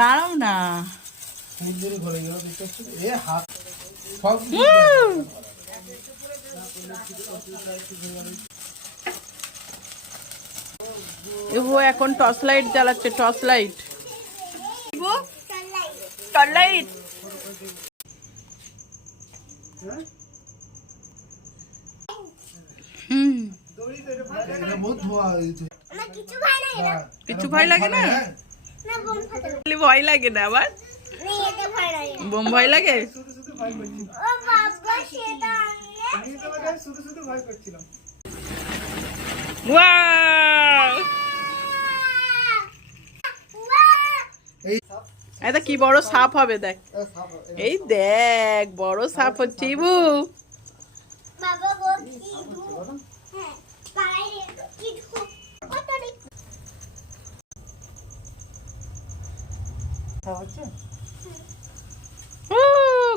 দাঁড়াও না। এখন টর্চ লাইট জ্বালাচ্ছে, টর্চ লাইট। টর্চ লাইট কিছু ভয় লাগে না, ভয় লাগে না আবার বোম ভয় লাগে। এটা কি বড় সাপ হবে দেখ, এই দেখ বড় সাপ হচ্ছে। ইবু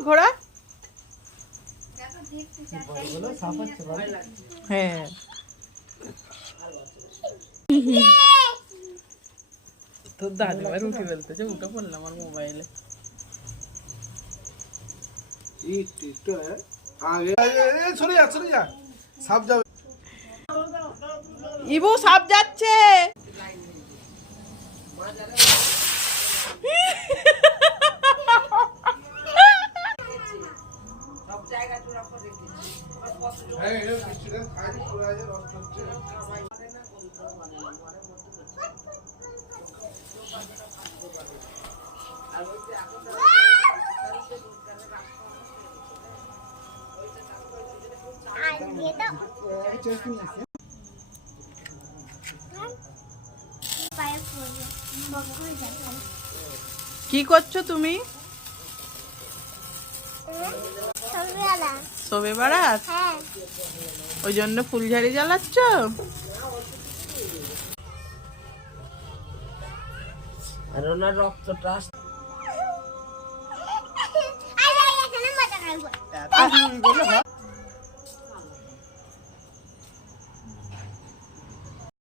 ঘোড়া, হ্যাঁ তোর দাদু ভাই উঠে ফেলতেছে, উঠে পড়লাম আমার মোবাইলে। ইবু সাপ যাচ্ছে। কি করছো তুমি? শবে বারাত, ওই জন্য ফুলঝাড়ি জ্বালাচ্ছ। আর ওনার রক্তটা